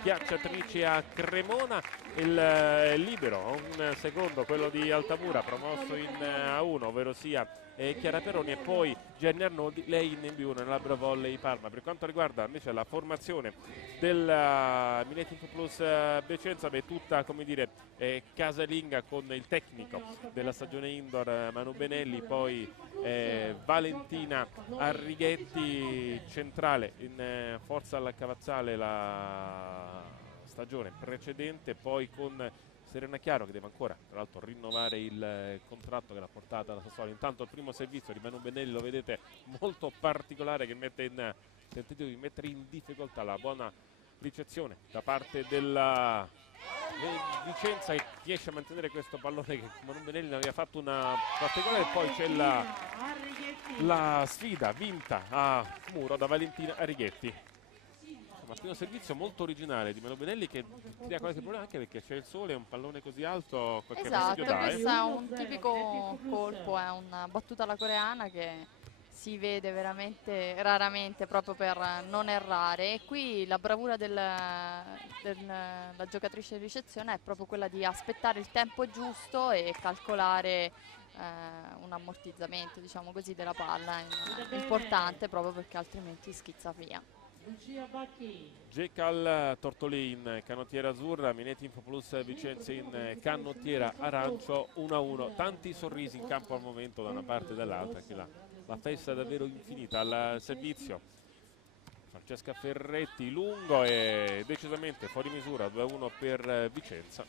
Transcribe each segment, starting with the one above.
Schiacciatrici a Cremona, il libero, un secondo quello di Altamura promosso in A1, ovvero sia Chiara Perroni, e poi Jenny Arnoldi, lei in B1 nella Volley Parma. Per quanto riguarda invece la formazione del Mineti Info Plus Vicenza, è tutta, come dire, casalinga, con il tecnico della stagione indoor Manu Benelli, poi Valentina Arrighetti centrale, in forza alla Cavazzale la stagione precedente, poi con Serena Chiaro che deve ancora tra l'altro rinnovare il contratto che l'ha portata alla Sassuolo. Intanto il primo servizio di Manu Benelli lo vedete molto particolare, che mette in tentativo di mettere in difficoltà la buona ricezione da parte della Vicenza, che riesce a mantenere questo pallone che Manu Benelli ne aveva fatto una particolare. Poi c'è la sfida vinta a muro da Valentina Arrighetti. Ma primo servizio molto originale di Manu Benelli, che crea qualche problema anche perché c'è il sole e un pallone così alto. Esatto, questo è un tipico colpo, è una battuta alla coreana che si vede veramente raramente, proprio per non errare. E qui la bravura della giocatrice di ricezione è proprio quella di aspettare il tempo giusto e calcolare un ammortizzamento, diciamo così, della palla, importante, proprio perché altrimenti schizza via. Gecal Tortolì in canottiera azzurra, Mineti Info Plus Vicenza in canottiera arancio, 1-1. Tanti sorrisi in campo al momento da una parte e dall'altra, che la festa è davvero infinita. Al servizio Francesca Ferretti, lungo e decisamente fuori misura, 2-1 per Vicenza.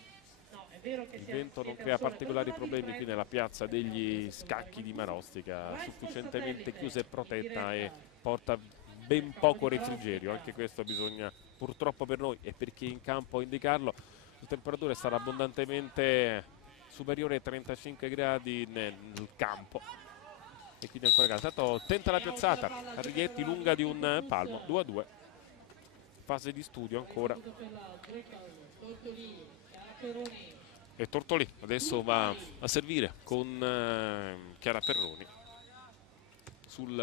Il vento non crea particolari problemi qui nella piazza degli Scacchi di Marostica, sufficientemente chiusa e protetta, e porta ben poco refrigerio. Anche questo bisogna, purtroppo per noi e per chi è in campo, a indicarlo. La temperatura sarà abbondantemente superiore ai 35 gradi nel campo, e quindi ancora caldo. Intanto tenta la piazzata Arrighetti, lunga di un palmo, 2-2. Fase di studio ancora, e Tortolì adesso va a servire con Chiara Perroni. Sul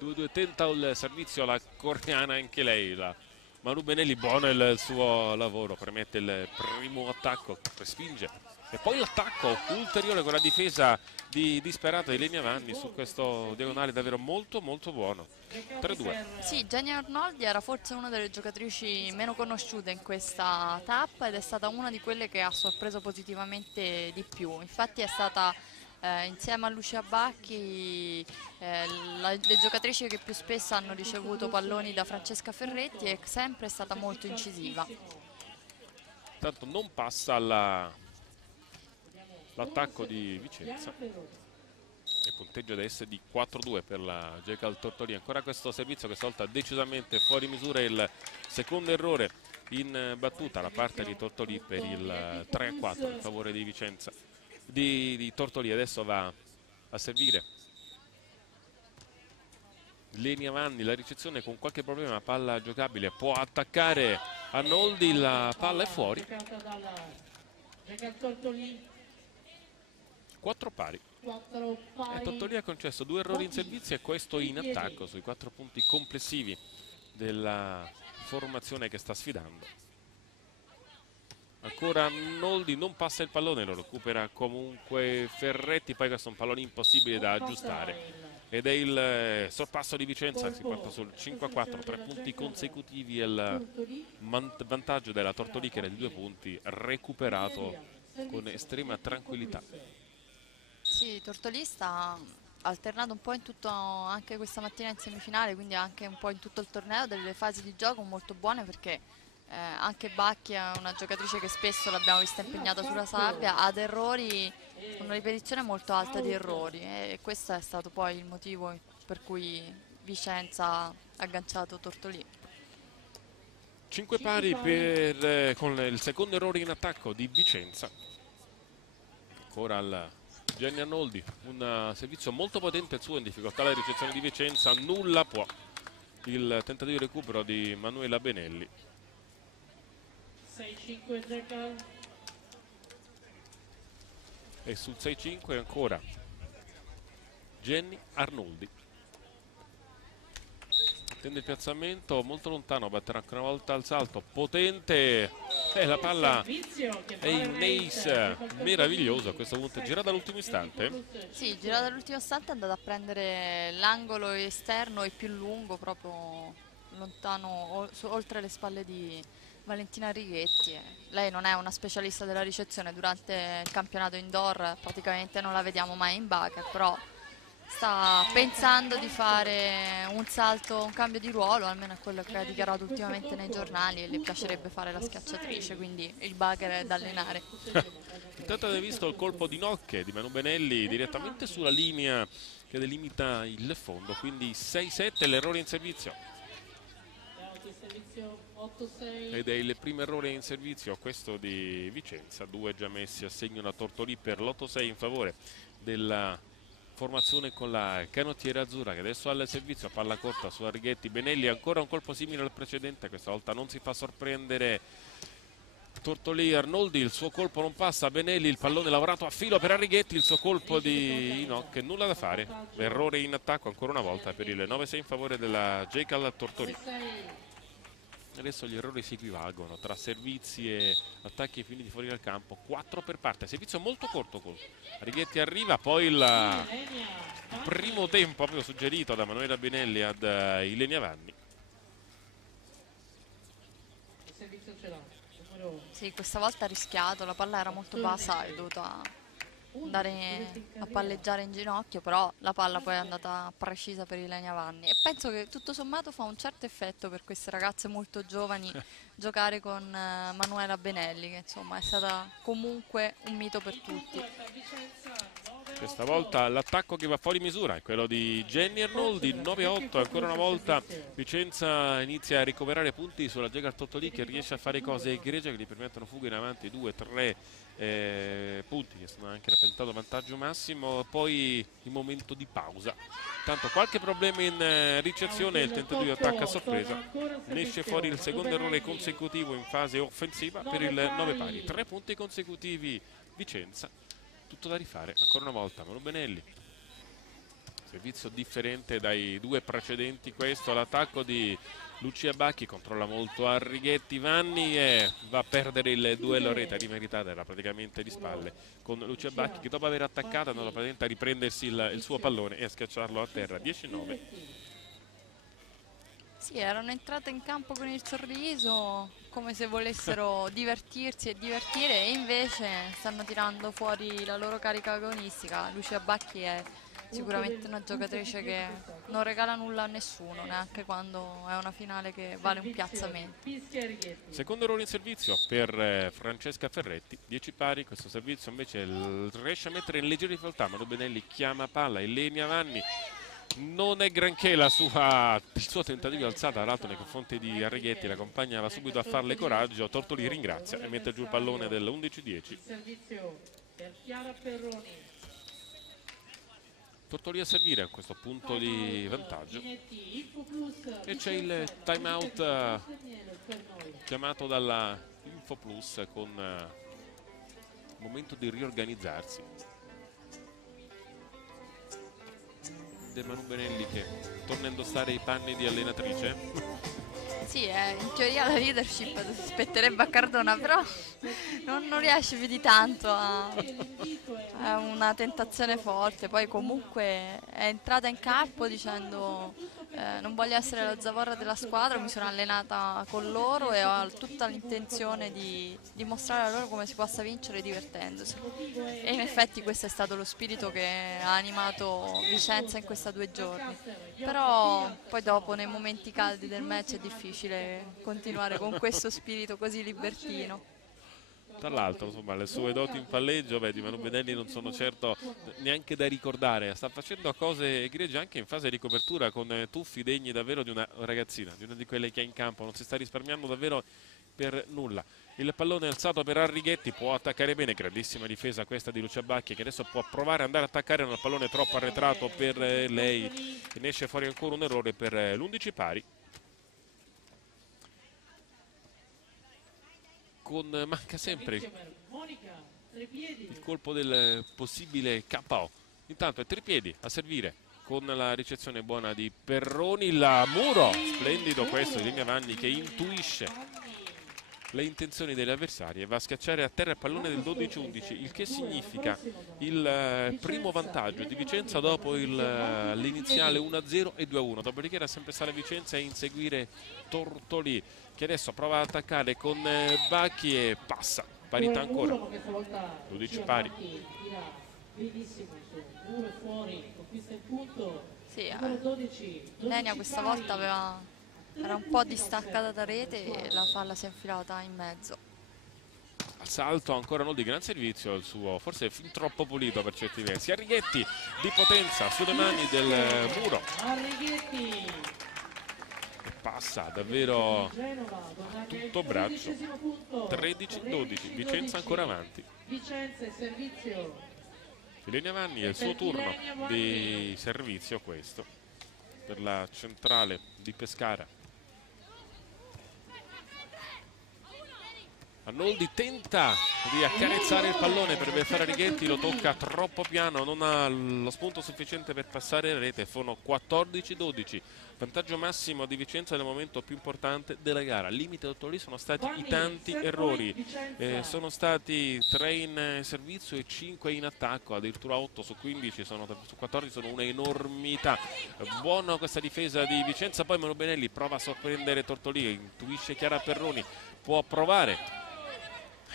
2-2 tenta il servizio la coreana, anche lei, la Manu Benelli. Buono il suo lavoro, permette il primo attacco, respinge, e poi l'attacco ulteriore con la difesa disperata di Lenia Vanni su questo diagonale davvero molto molto buono. 3-2. Sì, Jenny Arnoldi era forse una delle giocatrici meno conosciute in questa tappa, ed è stata una di quelle che ha sorpreso positivamente di più. Infatti è stata insieme a Lucia Bacchi le giocatrici che più spesso hanno ricevuto palloni da Francesca Ferretti, e sempre è stata molto incisiva. Tanto non passa l'attacco di Vicenza, e punteggio adesso di 4-2 per la Gecal Tortolì. Ancora questo servizio che salta decisamente fuori misura, il secondo errore in battuta da parte di Tortolì per il 3-4 in favore di Vicenza. Di Tortolì. Adesso va a servire Lenia Vanni, la ricezione con qualche problema, palla giocabile, può attaccare Arnoldi, la palla è fuori. 4 pari, e Tortolì ha concesso 2 errori in servizio, e questo in attacco sui 4 punti complessivi della formazione che sta sfidando. Ancora Arnoldi, non passa il pallone, lo recupera comunque Ferretti, poi questo è un pallone impossibile da aggiustare, ed è il sorpasso di Vicenza. Si porta sul 5-4, 3 punti consecutivi, e il vantaggio della Tortolì, che era di 2 punti, recuperato con estrema tranquillità. Sì, Tortolì sta alternando un po' in tutto, anche questa mattina in semifinale, quindi anche un po' in tutto il torneo, delle fasi di gioco molto buone, perché anche Bacchi è una giocatrice che spesso l'abbiamo vista impegnata sulla sabbia, ad errori, una ripetizione molto alta di errori, e questo è stato poi il motivo per cui Vicenza ha agganciato Tortolì. 5 pari con il secondo errore in attacco di Vicenza. Ancora al Jenny Arnoldi, un servizio molto potente il suo, in difficoltà la ricezione di Vicenza, nulla può il tentativo di recupero di Manuela Benelli. 6-5 E sul 6-5 ancora Jenny Arnoldi. Tende il piazzamento molto lontano, batterà ancora una volta al salto, potente, la palla è in ace, meraviglioso a questo punto, girata all'ultimo istante. Sì, girata all'ultimo istante è andata a prendere l'angolo esterno e più lungo, proprio lontano, oltre le spalle di Valentina Righetti. Lei non è una specialista della ricezione, durante il campionato indoor praticamente non la vediamo mai in bunker, però sta pensando di fare un salto, un cambio di ruolo, almeno è quello che ha dichiarato ultimamente nei giornali, e le piacerebbe fare la schiacciatrice, quindi il bugger è da allenare. Intanto avete visto il colpo di nocche di Manu Benelli direttamente sulla linea che delimita il fondo, quindi 6-7 l'errore in servizio. Ed è il primo errore in servizio questo di Vicenza, 2 già messi a segno da Tortolì per l'8-6 in favore della formazione con la canottiera azzurra, che adesso ha il servizio a palla corta su Righetti. Benelli ancora un colpo simile al precedente, questa volta non si fa sorprendere Tortolì. Arnoldi, il suo colpo non passa, Benelli, il pallone lavorato a filo per Righetti, il suo colpo di Inoc, nulla da fare, errore in attacco ancora una volta per il 9-6 in favore della Jekyll Tortolì. Adesso gli errori si equivalgono tra servizi e attacchi finiti fuori dal campo, 4 per parte, servizio molto corto con Righetti, arriva poi il primo tempo proprio suggerito da Manuela Benelli ad Ilenia Vanni. Sì, questa volta ha rischiato, la palla era molto bassa, è dovuta andare a palleggiare in ginocchio, però la palla poi è andata precisa per Ilenia Vanni, e penso che tutto sommato fa un certo effetto per queste ragazze molto giovani giocare con Manuela Benelli, che insomma è stata comunque un mito per tutti. Questa volta l'attacco che va fuori misura è quello di Jenny Arnoldi, 9-8, ancora una volta Vicenza inizia a recuperare punti sulla Jekyll Tortolì, che riesce a fare cose egregie che gli permettono fughe in avanti, 2-3 punti che sono anche rappresentato vantaggio massimo. Poi il momento di pausa, tanto qualche problema in ricezione, il tentativo di attacco a sorpresa, ne esce fuori il secondo errore consecutivo in fase offensiva per il 9 pari, 3 punti consecutivi Vicenza. Tutto da rifare ancora una volta Manu Benelli, servizio differente dai 2 precedenti questo, l'attacco di Lucia Bacchi, controlla molto a Righetti, Vanni e va a perdere il duello a rete rimeritata, era praticamente di spalle con Lucia Bacchi, che dopo aver attaccato non praticamente a riprendersi il suo pallone e a schiacciarlo a terra. 19. Sì, erano entrate in campo con il sorriso, come se volessero divertirsi e divertire, e invece stanno tirando fuori la loro carica agonistica. Lucia Bacchi è sicuramente una giocatrice che non regala nulla a nessuno, neanche quando è una finale che vale un piazzamento. Secondo errore in servizio per Francesca Ferretti, 10 pari. Questo servizio invece riesce a mettere in leggera difficoltà Manu Benelli, chiama palla, Ilenia Vanni. Non è granché il suo tentativo di alzata all'alto nei confronti di Righetti, la compagna va subito a farle coraggio, Tortolì ringrazia e mette giù il pallone del 11-10. Tortolì a servire a questo punto di vantaggio, e c'è il time out chiamato dalla Infoplus con momento di riorganizzarsi. Manu Benelli che torna a indossare i panni di allenatrice. Sì, in teoria la leadership spetterebbe a Cardona, però non riesce più di tanto, è una tentazione forte. Poi comunque è entrata in campo dicendo non voglio essere la zavorra della squadra, mi sono allenata con loro e ho tutta l'intenzione di dimostrare a loro come si possa vincere divertendosi, e in effetti questo è stato lo spirito che ha animato Vicenza in questi 2 giorni. Però poi dopo, nei momenti caldi del match, è difficile continuare con questo spirito così libertino. Tra l'altro, insomma, le sue doti in palleggio, di Manu Bedelli non sono certo neanche da ricordare. Sta facendo cose egregie anche in fase di copertura con tuffi degni davvero di una ragazzina, di una di quelle che ha in campo. Non si sta risparmiando davvero per nulla. Il pallone alzato per Arrighetti, può attaccare bene, grandissima difesa questa di Lucia Bacchi, che adesso può provare ad andare a attaccare un pallone troppo arretrato per lei. Ne esce fuori ancora un errore per l'11 pari. Manca sempre il colpo del possibile KO. Intanto è Tripiedi a servire con la ricezione buona di Perroni. La Muro, splendido questo di Linea Vanni, che intuisce le intenzioni degli avversari e va a schiacciare a terra il pallone del 12-11, il che significa il primo vantaggio di Vicenza dopo l'iniziale 1-0 e 2-1. Dopodiché era sempre stata Vicenza a inseguire Tortolì, che adesso prova ad attaccare con Bacchi e passa. Parità ancora, 12 pari. Sì, Lenia questa volta era un po' distaccata da rete e la palla si è infilata in mezzo. Al salto ancora Noldi, gran servizio il suo, forse fin troppo pulito per certi versi. Arrighetti di potenza sulle mani del Muro. Passa davvero a tutto braccio. 13-12, Vicenza ancora avanti. Ilenia Vanni è il suo turno di servizio, questo per la centrale di Pescara. Arnoldi tenta di accarezzare il pallone per fare Arrighetti, lo tocca troppo piano, non ha lo spunto sufficiente per passare la rete. Sono 14-12, vantaggio massimo di Vicenza nel momento più importante della gara. Limite Tortolì sono stati i tanti errori, sono stati 3 in servizio e 5 in attacco, addirittura 8 su 15, su 14 sono un'enormità. Buona questa difesa di Vicenza, poi Manu Benelli prova a sorprendere Tortolì, intuisce Chiara Perroni, può provare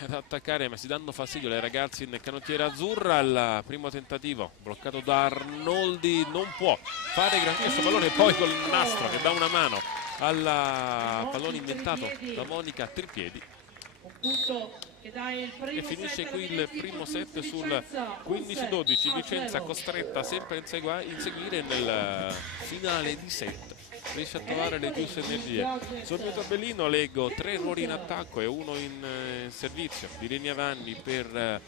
ad attaccare, ma si danno fastidio le ragazze in canottiera azzurra. Al primo tentativo bloccato da Arnoldi, non può fare granché questo pallone, poi col nastro che dà una mano al pallone inventato da Monica Tripiedi, e finisce qui il primo set sul 15-12. Vicenza costretta sempre a inseguire nel finale di set, riesce a trovare le giuste energie. Sul mio tabellino leggo 3 errori in attacco e 1 in servizio di Linea Vanni per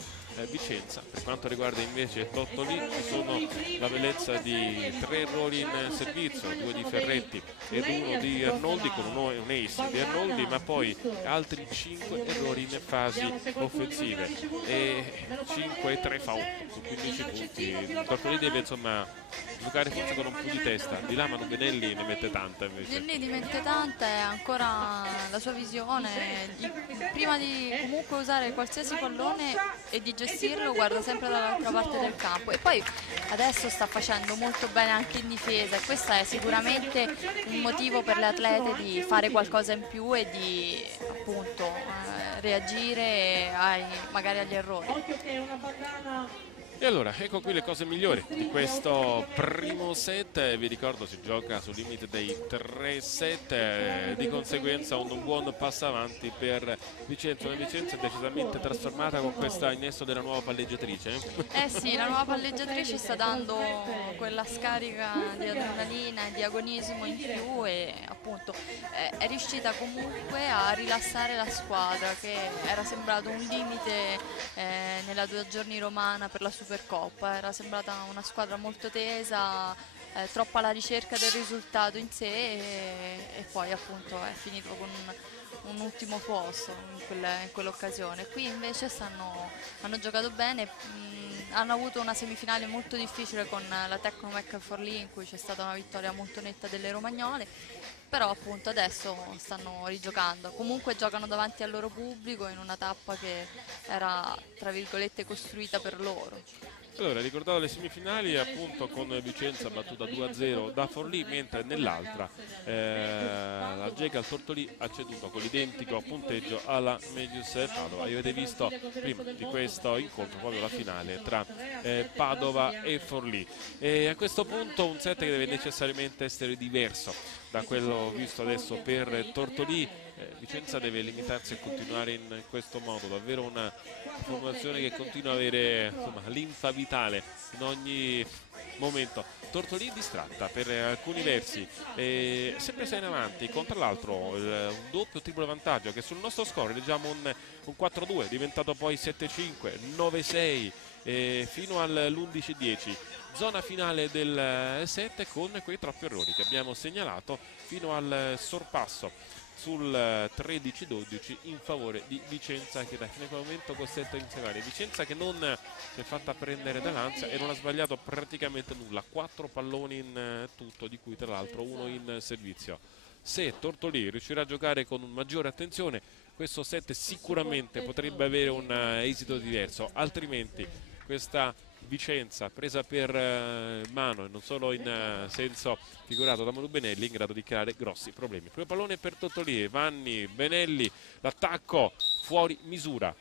Vicenza. Per quanto riguarda invece Tortolì, ci sono la bellezza di 3 errori in servizio, 2 di Ferretti ed 1 di Arnoldi, con un ace di Arnoldi, ma poi altri 5 errori in fasi offensive e 5 e 3 fa 8 su 15 punti. Tortolì deve insomma giocare forse con un po' di testa. Di là Manu Benelli ne mette tanta invece. Benelli mette tanta, e ancora la sua visione prima di comunque usare qualsiasi pallone e di gestirlo, guarda sempre dall'altra parte del campo, e poi adesso sta facendo molto bene anche in difesa, e questo è sicuramente un motivo per le atlete di fare qualcosa in più e di appunto reagire magari agli errori. E allora, ecco qui le cose migliori di questo primo set. Vi ricordo, si gioca sul limite dei 3 set, di conseguenza un buon passo avanti per Vicenza. Una Vicenza decisamente trasformata con questo innesto della nuova palleggiatrice. Eh sì, la nuova palleggiatrice sta dando quella scarica di adrenalina e di agonismo in più, e appunto è riuscita comunque a rilassare la squadra, che era sembrato un limite nella 2 giorni romana per la Supercoppa. Era sembrata una squadra molto tesa, troppo alla ricerca del risultato in sé, e poi appunto è finito con un ultimo posto in quell'occasione. Qui invece hanno giocato bene, hanno avuto una semifinale molto difficile con la Tecnomec Forlì, in cui c'è stata una vittoria molto netta delle romagnole, però appunto adesso stanno rigiocando. Comunque giocano davanti al loro pubblico in una tappa che era tra virgolette costruita per loro. Allora, ricordavo le semifinali appunto con Vicenza battuta 2-0 da Forlì, mentre nell'altra la Gecal Tortolì ha ceduto con l'identico punteggio alla Medius Padova. Avete visto prima di questo incontro proprio la finale tra Padova e Forlì, e a questo punto un set che deve necessariamente essere diverso da quello visto adesso per Tortolì. Vicenza deve limitarsi a continuare in questo modo, davvero una formazione che continua ad avere linfa vitale in ogni momento. Tortolì distratta per alcuni versi, sempre 6 in avanti, con tra l'altro un doppio triplo vantaggio che sul nostro score leggiamo un 4-2 diventato poi 7-5, 9-6 fino all'11-10. Zona finale del 7 con quei troppi errori che abbiamo segnalato fino al sorpasso sul 13-12 in favore di Vicenza, che da fine quel momento costretta a inseguire. Vicenza che non si è fatta prendere dall'ansia e non ha sbagliato praticamente nulla, 4 palloni in tutto, di cui tra l'altro uno in servizio. Se Tortolì riuscirà a giocare con maggiore attenzione, questo set sicuramente potrebbe avere un esito diverso, altrimenti questa Vicenza presa per mano e non solo in senso figurato da Manu Benelli, in grado di creare grossi problemi. Primo pallone per Tortolì, Vanni, Benelli, l'attacco fuori misura,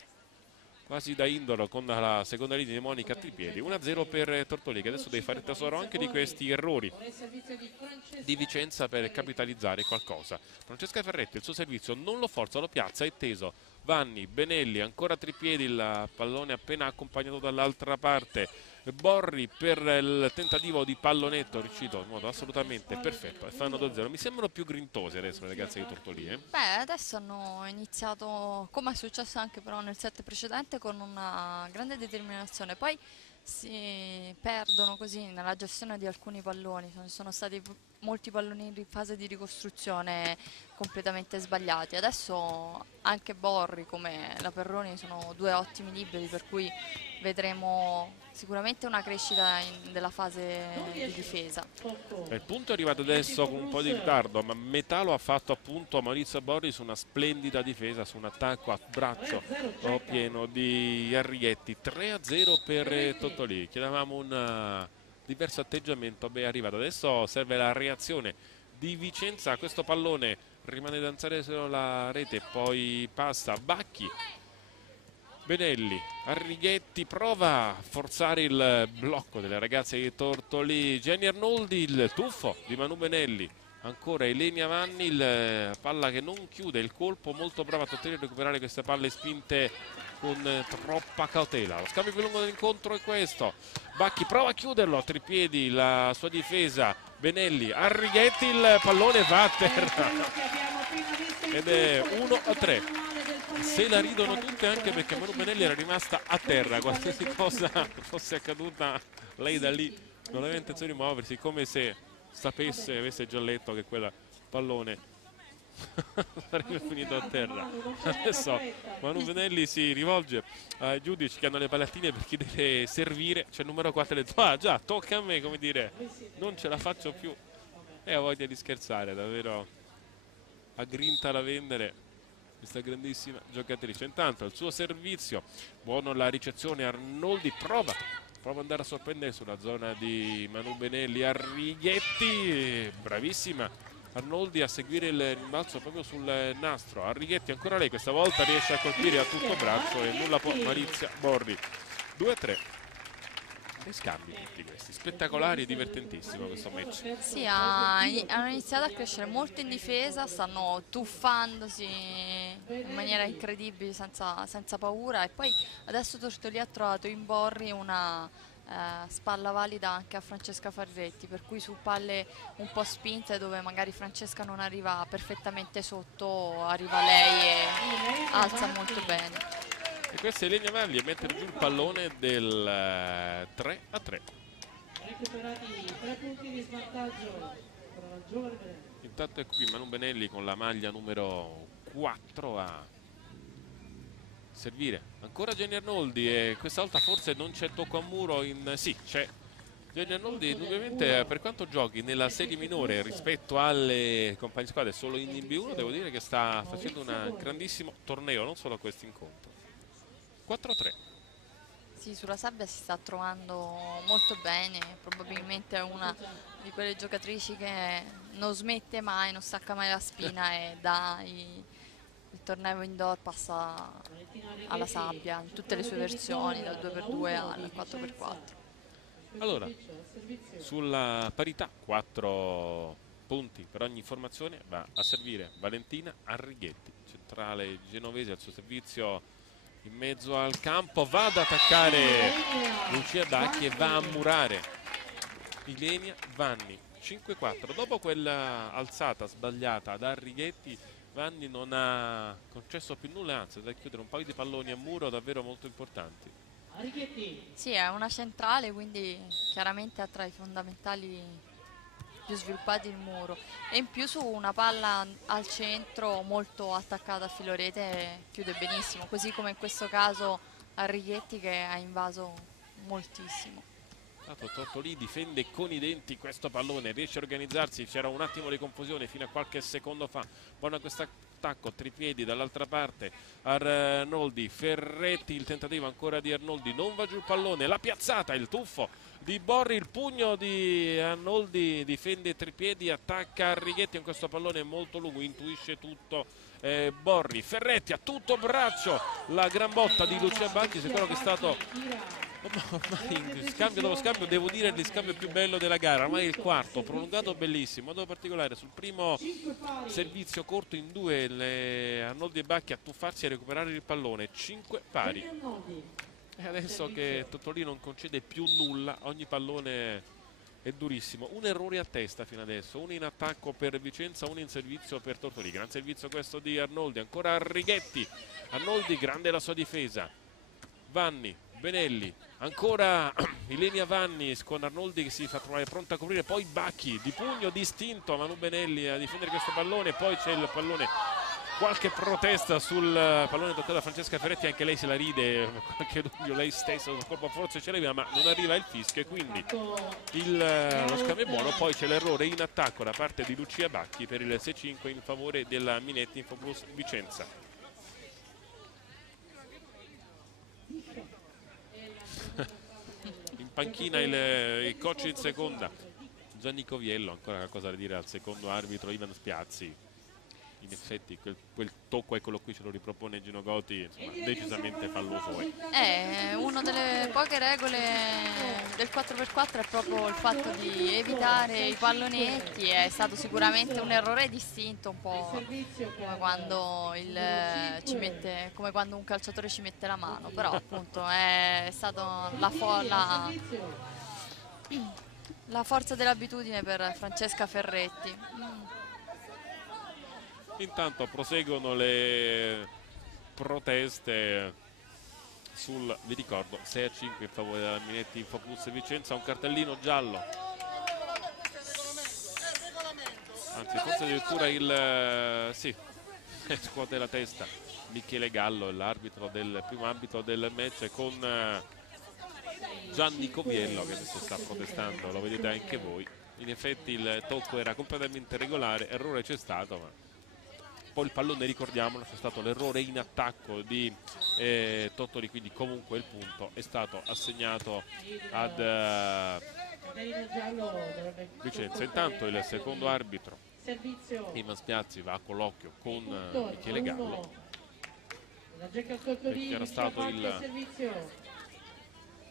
quasi da indolo con la seconda linea di Monica a tripiedi. 1-0 per Tortolì, che adesso deve fare tesoro anche di questi errori di Vicenza per capitalizzare qualcosa. Francesca Ferretti il suo servizio non lo forza, lo piazza, è teso. Vanni, Benelli, ancora a tripiedi, il pallone appena accompagnato dall'altra parte. Borri per il tentativo di pallonetto riuscito in modo assolutamente perfetto e fanno 2-0. Mi sembrano più grintose adesso le ragazze di Tortolì. Beh, adesso hanno iniziato, come è successo anche però nel set precedente, con una grande determinazione. Poi si perdono così nella gestione di alcuni palloni. Sono stati molti palloni in fase di ricostruzione completamente sbagliati. Adesso anche Borri come la Perroni sono due ottimi liberi, per cui vedremo sicuramente una crescita della fase di difesa. Il punto è arrivato adesso con un po' di ritardo, ma metà lo ha fatto appunto Maurizio Borri su una splendida difesa, su un attacco a braccio pieno di Arrighetti. 3-0 per Tortolì. Chiedevamo un diverso atteggiamento, beh, è arrivato. Adesso serve la reazione di Vicenza. Questo pallone rimane danzare solo la rete, poi passa Bacchi. Benelli, Arrighetti prova a forzare il blocco delle ragazze di Tortolì. Jenny Arnoldi, il tuffo di Manu Benelli. Ancora Elenia Vanni, il palla che non chiude il colpo, molto brava a Tortolì a recuperare queste palle spinte con troppa cautela. Lo scambio più lungo dell'incontro è questo. Bacchi prova a chiuderlo a tripiedi, la sua difesa. Benelli, Arrighetti, il pallone va a terra ed è 1-3. Se la ridono tutte, anche perché Manu Benelli era rimasta a terra, qualsiasi cosa fosse accaduta lei da lì non aveva intenzione di muoversi, come se sapesse, avesse già letto che quel pallone sarebbe finito a terra. Adesso Manu Benelli si rivolge ai giudici che hanno le palatine per chi deve servire, c'è il numero 4 e ah già, tocca a me, come dire, non ce la faccio più, e ha voglia di scherzare, davvero a grinta da vendere questa grandissima giocatrice. Intanto il suo servizio, buono la ricezione, Arnoldi prova ad andare a sorprendere sulla zona di Manu Benelli. Arrighetti, bravissima Arnoldi a seguire il rimbalzo proprio sul nastro. Arrighetti ancora lei, questa volta riesce a colpire a tutto braccio e nulla può Maurizia Borri. 2-3. Che scambi tutti questi, spettacolari e divertentissimo questo match. Sì, hanno iniziato a crescere molto in difesa, stanno tuffandosi in maniera incredibile, senza paura, e poi adesso Tortolì ha trovato in Borri una spalla valida anche a Francesca Ferretti, per cui su palle un po' spinte dove magari Francesca non arriva perfettamente sotto, arriva lei e alza molto bene. E questa è Elenia Valli a mettere giù il pallone del 3-3. Recuperati 3 punti di svantaggio per la giovane Benelli. Intanto è qui Manu Benelli con la maglia numero 4 a servire. Ancora Jenny Arnoldi, e questa volta forse non c'è tocco a muro sì, c'è Jenny Arnoldi. Indubbiamente, per quanto giochi nella serie minore rispetto alle compagne squadre solo in B1, devo dire che sta facendo un grandissimo torneo, non solo a questo incontro. 4-3. Sì, sulla sabbia si sta trovando molto bene, probabilmente è una di quelle giocatrici che non smette mai, non stacca mai la spina e il torneo indoor passa alla sabbia in tutte le sue versioni, dal 2x2 al 4x4. Allora, sulla parità 4 punti per ogni formazione. Va a servire Valentina Arrighetti, centrale genovese, al suo servizio in mezzo al campo. Va ad attaccare Lucia Bacchi e va a murare Ilenia Vanni. 5-4. Dopo quella alzata sbagliata da Arrighetti, Vanni non ha concesso più nulla, anzi da chiudere un paio di palloni a muro davvero molto importanti. Sì, è una centrale, quindi chiaramente ha tra i fondamentali più sviluppati il muro, e in più su una palla al centro molto attaccata a filorete chiude benissimo, così come in questo caso Arrighetti che ha invaso moltissimo. Tottolì difende con i denti questo pallone, riesce a organizzarsi, c'era un attimo di confusione fino a qualche secondo fa. Buona questo attacco, tripiedi dall'altra parte, Arnoldi, Ferretti, il tentativo ancora di Arnoldi, non va giù il pallone, la piazzata, il tuffo di Borri, il pugno di Arnoldi, difende tripiedi, attacca Arrighetti con questo pallone molto lungo, intuisce tutto Borri, Ferretti a tutto braccio, la gran botta di Lucia Bacchi, sicuro che è stato ormai scambio dopo scambio, devo dire il riscambio più bello della gara, ormai il quarto, prolungato bellissimo, in modo particolare sul primo servizio corto in due, Arnoldi e Bacchi a tuffarsi e recuperare il pallone, 5 pari. E adesso che Tottolì non concede più nulla, ogni pallone è durissimo. Un errore a testa fino adesso, uno in attacco per Vicenza, uno in servizio per Tottolì. Gran servizio questo di Arnoldi, ancora Arrighetti, Arnoldi, grande la sua difesa, Vanni, Benelli, ancora Ilenia Vanni con Arnoldi che si fa trovare pronta a coprire, poi Bacchi di pugno distinto, Manu Benelli a difendere questo pallone, poi c'è il pallone, qualche protesta sul pallone toccato da Francesca Ferretti, anche lei se la ride, qualche dubbio lei stessa sul colpo forse ce l'aveva, ma non arriva il fischio e quindi lo scambio è buono. Poi c'è l'errore in attacco da parte di Lucia Bacchi per il 6-5 in favore della Minetti Infoplus Vicenza. In panchina il coach in seconda Gianni Coviello, ancora qualcosa da dire al secondo arbitro Ivan Spiazzi. In effetti quel tocco, eccolo qui, ce lo ripropone Gino Goti, insomma, decisamente falloso è. Una delle poche regole del 4x4 è proprio il fatto di evitare i pallonetti, è stato sicuramente un errore distinto, un po' come quando, come quando un calciatore ci mette la mano, però appunto è stata la forza dell'abitudine per Francesca Ferretti. Intanto proseguono le proteste sul, vi ricordo, 6-5 in favore della Minetti Infoplus Vicenza, un cartellino giallo, anzi forse addirittura sì, scuote la testa Michele Gallo, l'arbitro del primo arbitro del match, con Gianni Coviello che adesso sta protestando, lo vedete anche voi. In effetti il tocco era completamente regolare, errore c'è stato, ma poi il pallone, ricordiamolo, c'è stato l'errore in attacco di Tottoli, quindi comunque il punto è stato assegnato ad Vicenza. Intanto il secondo arbitro Ivan Spiazzi va a colloquio con Michele Gallo, perché era stato il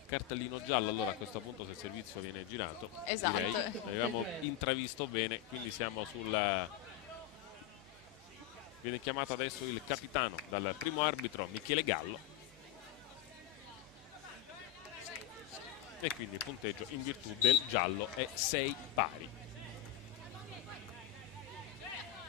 cartellino giallo. Allora a questo punto, se il servizio viene girato, esatto, direi, avevamo intravisto bene, quindi siamo sulla... Viene chiamato adesso il capitano dal primo arbitro Michele Gallo e quindi il punteggio in virtù del giallo è 6 pari.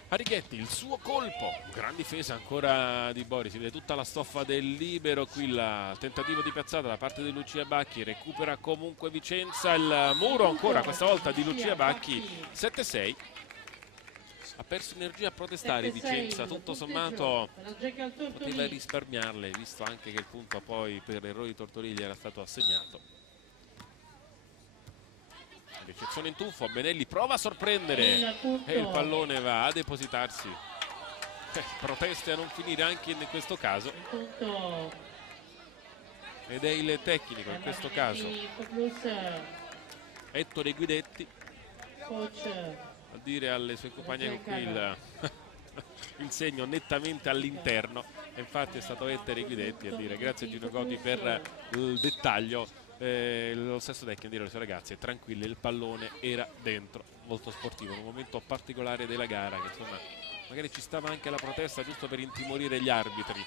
Arrighetti, il suo colpo, gran difesa ancora di Borri, si vede tutta la stoffa del libero, qui il tentativo di piazzata da parte di Lucia Bacchi, recupera comunque Vicenza, il muro ancora questa volta di Lucia Bacchi, 7-6. Ha perso energia a protestare Vicenza, tutto sommato poteva risparmiarle, visto anche che il punto poi per errori di Tortoriglia era stato assegnato. Ricezione in tuffo, Benelli prova a sorprendere e il pallone va a depositarsi. Proteste a non finire anche in questo caso, ed è il tecnico in questo caso Ettore Guidetti a dire alle sue compagne con qui il segno nettamente all'interno, e infatti è stato Ettore Guidetti a dire grazie Gino Goti per il dettaglio. Lo stesso tecnico a dire alle sue ragazze tranquille, il pallone era dentro. molto sportivo, in un momento particolare della gara, che insomma magari ci stava anche la protesta giusto per intimorire gli arbitri.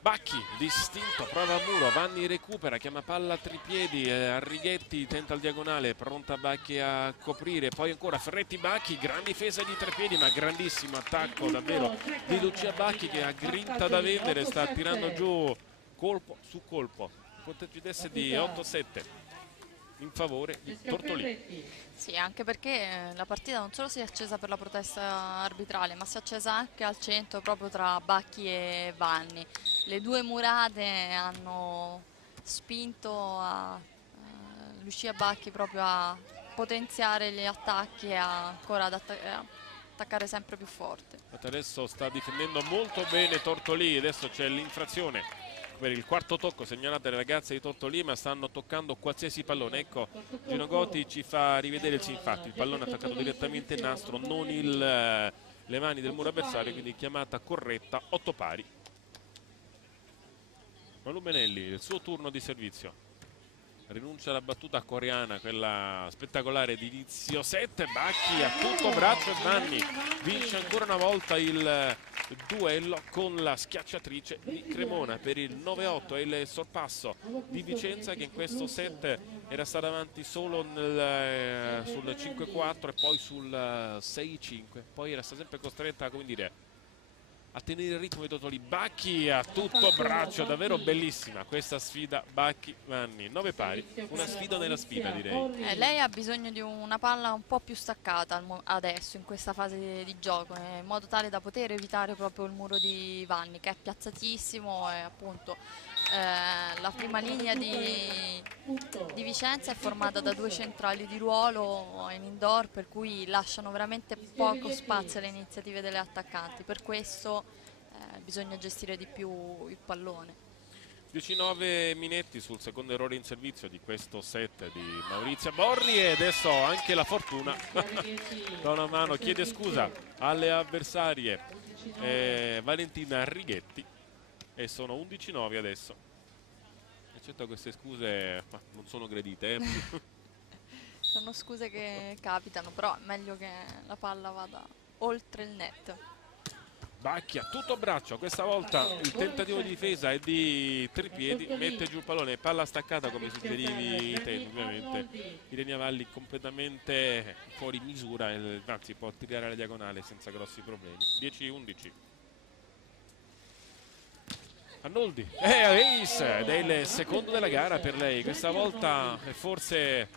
Bacchi distinto, prova a muro, Vanni recupera, chiama palla a tripiedi, Arrighetti tenta il diagonale, pronta Bacchi a coprire, poi ancora Ferretti Bacchi, gran difesa di Trepiedi ma grandissimo attacco davvero di Lucia Bacchi, che ha grinta da vendere, sta tirando giù colpo su colpo. Il punteggio di 8-7 in favore di Tortolì. Sì, anche perché la partita non solo si è accesa per la protesta arbitrale, ma si è accesa anche al centro, proprio tra Bacchi e Vanni. Le due murate hanno spinto Lucia Bacchi proprio a potenziare gli attacchi e ancora ad attaccare sempre più forte. Adesso sta difendendo molto bene Tortolì, adesso c'è l'infrazione per il quarto tocco segnalate le ragazze di Tortolì, ma stanno toccando qualsiasi pallone. Ecco, Gino Gotti ci fa rivedere il infatti, il pallone è attaccato direttamente in nastro, non le mani del muro avversario, quindi chiamata corretta, 8 pari. Malu Benelli, il suo turno di servizio, rinuncia alla battuta coreana, quella spettacolare di inizio 7. Bacchi a tutto braccio e Vanni vince ancora una volta il duello con la schiacciatrice di Cremona per il 9-8. È il sorpasso di Vicenza, che in questo set era stata avanti solo sul 5-4 e poi sul 6-5, poi era stata sempre costretta, come dire, a tenere il ritmo di Tortolì. Bacchi a tutto braccio, davvero bellissima questa sfida Bacchi-Vanni, 9 pari, una sfida nella sfida, direi. Lei ha bisogno di una palla un po' più staccata adesso in questa fase di gioco, in modo tale da poter evitare proprio il muro di Vanni, che è piazzatissimo, e appunto la prima linea di Vicenza è formata da due centrali di ruolo in indoor, per cui lasciano veramente poco spazio alle iniziative delle attaccanti. Per questo bisogna gestire di più il pallone. 19 Minetti sul secondo errore in servizio di questo set di Maurizia Borri, e adesso anche la fortuna da una mano chiede scusa alle avversarie Valentina Righetti, e sono 11-9 adesso. Eccetto queste scuse, ma non sono gradite. Sono scuse che capitano, però è meglio che la palla vada oltre il net. Bacchi a tutto braccio, questa volta il tentativo di difesa è di Tripiedi, mette giù il pallone, palla staccata come suggerivi te, ovviamente Irene Valli completamente fuori misura, anzi può tirare alla diagonale senza grossi problemi. 10-11. Arnoldi, ace, ed è il secondo della gara per lei, questa volta forse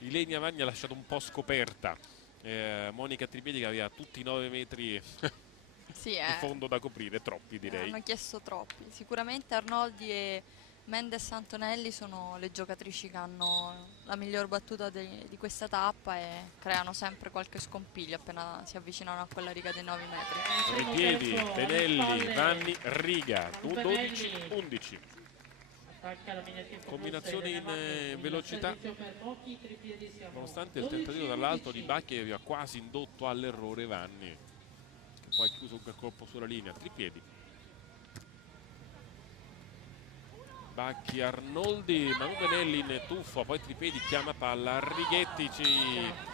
Ilenia Vanni ha lasciato un po' scoperta Monica Tripiedi, che aveva tutti i 9 metri sì, in fondo da coprire, troppi direi. Hanno chiesto troppi. Sicuramente Arnoldi e Mendes Antonelli sono le giocatrici che hanno la miglior battuta di questa tappa e creano sempre qualche scompiglio appena si avvicinano a quella riga dei 9 metri. Ripiedi, Tenelli, Vanni, riga, 12-11. Combinazioni in velocità, nonostante il tentativo dall'alto di Bacchi aveva quasi indotto all'errore Vanni, che poi ha chiuso un colpo sulla linea. Tripiedi, Bacchi, Arnoldi, Manu Benelli in tuffo, poi Tripiedi chiama palla, Righetti ci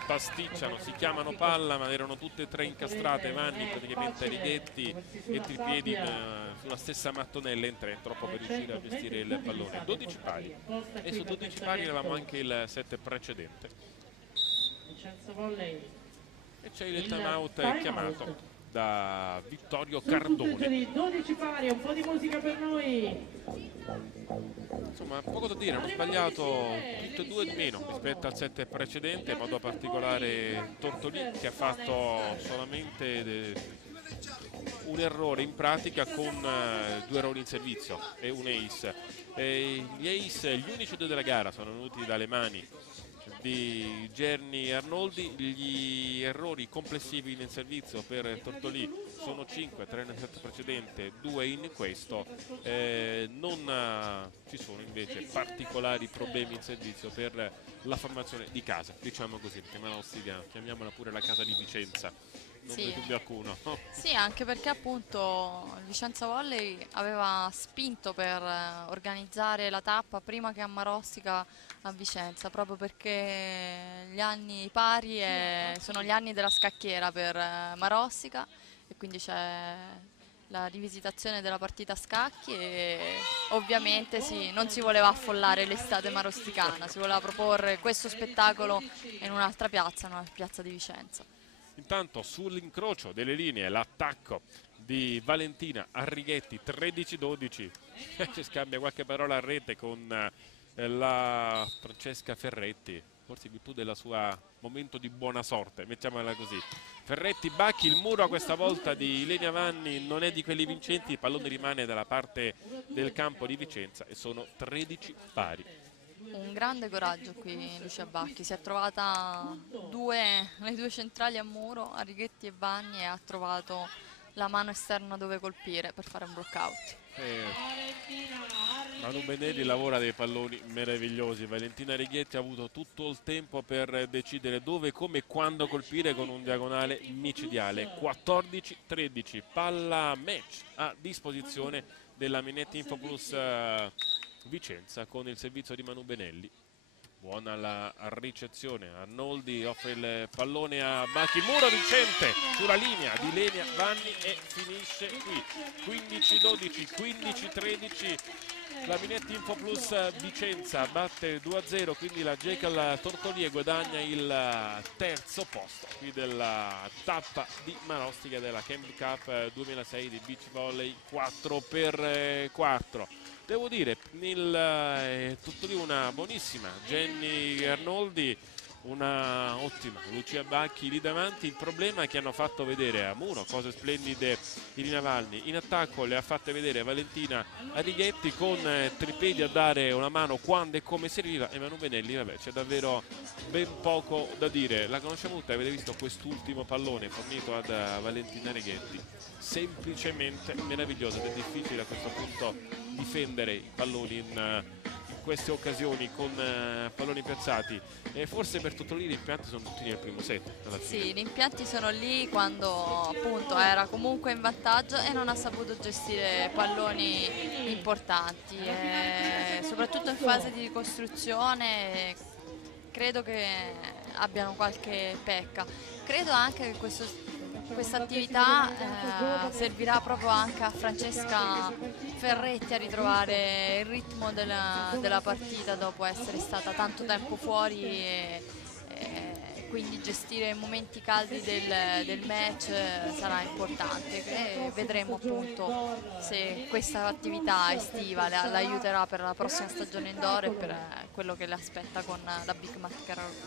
pasticciano, si chiamano palla ma erano tutte e tre incastrate, Vanni praticamente, Righetti e Tripiedi sulla stessa mattonella in tre, troppo per riuscire a gestire il pallone. 12 pari, e su 12 pari avevamo anche il set precedente. E c'è il time out chiamato da Vittorio Cardone. 12 pari, un po' di musica per noi. Insomma, poco da dire, hanno sbagliato tutte e due di meno rispetto al set precedente, in modo particolare Tortolì, che ha fatto solamente un errore in pratica con 2 errori in servizio e un ace. Gli ace, gli unici 2 della gara, sono venuti dalle mani di Gerni e Arnoldi. Gli errori complessivi in servizio per Tortolì sono 5, 3 nel set precedente, 2 in questo. Non ci sono invece particolari problemi in servizio per la formazione di casa, diciamo così, chiamiamola pure la casa di Vicenza. non c'è dubbio alcuno. Sì, anche perché appunto il Vicenza Volley aveva spinto per organizzare la tappa prima che a Marostica a Vicenza, proprio perché gli anni pari sono gli anni della scacchiera per Marostica, e quindi c'è la rivisitazione della partita a scacchi, e ovviamente non si voleva affollare l'estate marosticana, si voleva proporre questo spettacolo in un'altra piazza di Vicenza. Intanto sull'incrocio delle linee l'attacco di Valentina Arrighetti, 13-12, ci scambia qualche parola a rete con la Francesca Ferretti, forse in virtù del suo momento di buona sorte, mettiamola così. Ferretti, Bacchi, il muro questa volta di Lenia Vanni non è di quelli vincenti, il pallone rimane dalla parte del campo di Vicenza e sono 13 pari. Un grande coraggio qui Lucia Bacchi, si è trovata le due centrali a muro, Arrighetti e Vanni, e ha trovato la mano esterna dove colpire per fare un blockout. Manu Benelli lavora dei palloni meravigliosi. Valentina Arrighetti ha avuto tutto il tempo per decidere dove, come e quando colpire con un diagonale micidiale. 14-13, palla match a disposizione della Minetti Info Plus Vicenza con il servizio di Manu Benelli. Buona la ricezione, Arnoldi offre il pallone a Bacchi, muro vincente sulla linea di Lenia Vanni e finisce qui. 15-12, 15-13, la Minetti Info Plus Vicenza batte 2-0, quindi la Jekyll Tortolier guadagna il terzo posto qui della tappa di Marostica della Camp Cup 2006 di Beach Volley 4x4. Devo dire, tutto lì una buonissima Jenny Arnoldi, una ottima Lucia Bacchi lì davanti. Il problema è che hanno fatto vedere a muro cose splendide Irina Vanni, in attacco le ha fatte vedere Valentina Arrighetti con Tripedi a dare una mano quando e come serviva, e Manu Benelli, vabbè, c'è davvero ben poco da dire. La conosciamo tutta, avete visto quest'ultimo pallone fornito ad Valentina Arrighetti, semplicemente meraviglioso, ed è difficile a questo punto difendere i palloni in queste occasioni con palloni piazzati, e forse per tutto lì gli impianti sono tutti nel primo set alla fine. Sì, gli impianti sono lì quando appunto era comunque in vantaggio e non ha saputo gestire palloni importanti, soprattutto in fase di ricostruzione credo che abbiano qualche pecca. Credo anche che questa attività servirà proprio anche a Francesca Ferretti a ritrovare il ritmo della partita dopo essere stata tanto tempo fuori, e quindi gestire momenti caldi del match sarà importante, e vedremo appunto se questa attività estiva l'aiuterà per la prossima stagione indoor e per quello che le aspetta con la Big Mat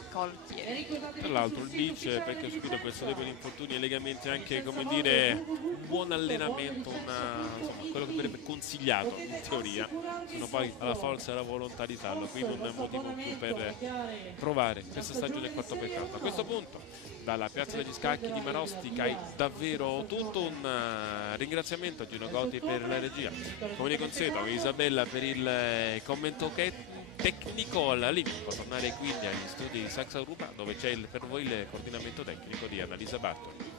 Caroltieri. Tra l'altro il beach, perché ha subito questo tipo di infortuni e legamenti, anche, come dire, un buon allenamento, insomma, quello che verrebbe consigliato in teoria, sono poi alla forza e alla volontà di farlo, quindi un motivo in più per provare questa stagione 4x4. A questo punto dalla piazza degli scacchi di Marostica è davvero tutto. Un ringraziamento a Gino Gotti per la regia, come di consueto a Isabella per il commento tecnico. La Lì può tornare quindi agli studi di Saxa Ruba, dove c'è per voi il coordinamento tecnico di Annalisa Bartoli.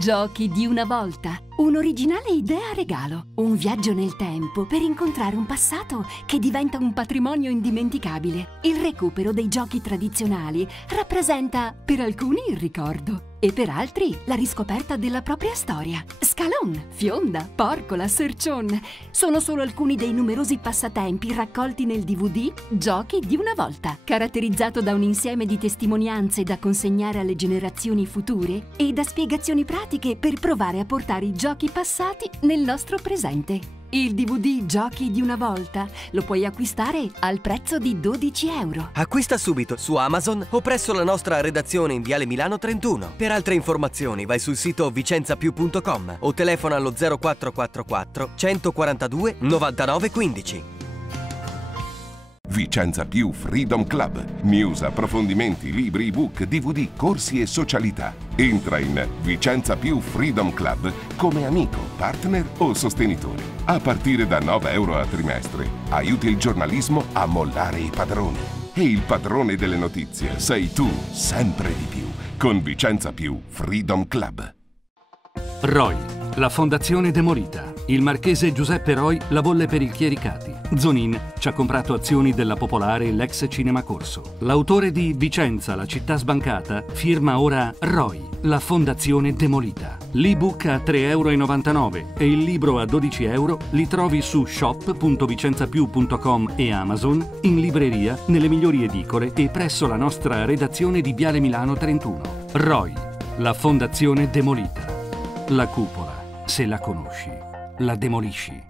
Giochi di una volta, un'originale idea regalo, un viaggio nel tempo per incontrare un passato che diventa un patrimonio indimenticabile. Il recupero dei giochi tradizionali rappresenta per alcuni il ricordo e per altri la riscoperta della propria storia. Scalon, Fionda, Porcola, Sercion sono solo alcuni dei numerosi passatempi raccolti nel DVD Giochi di una volta, caratterizzato da un insieme di testimonianze da consegnare alle generazioni future e da spiegazioni pratiche per provare a portare i giochi passati nel nostro presente. Il DVD Giochi di una volta lo puoi acquistare al prezzo di €12. Acquista subito su Amazon o presso la nostra redazione in Viale Milano 31. Per altre informazioni vai sul sito vicenzapiù.com o telefona allo 0444 142 99 15. Vicenza Più Freedom Club. News, approfondimenti, libri, ebook, DVD, corsi e socialità. Entra in Vicenza Più Freedom Club come amico, partner o sostenitore. A partire da €9 a trimestre, aiuti il giornalismo a mollare i padroni. E il padrone delle notizie sei tu, sempre di più. con Vicenza Più Freedom Club. ROI, la fondazione demolita. Il marchese Giuseppe Roi la volle per il Chiericati. Zonin ci ha comprato azioni della Popolare e l'ex Cinema Corso. L'autore di Vicenza, la città sbancata, firma ora ROI, la fondazione demolita. L'ebook a 3,99 € e il libro a 12 € li trovi su shop.vicenzapiù.com e Amazon, in libreria, nelle migliori edicole e presso la nostra redazione di Viale Milano 31. ROI, la fondazione demolita. La cupola, se la conosci, la demolisci.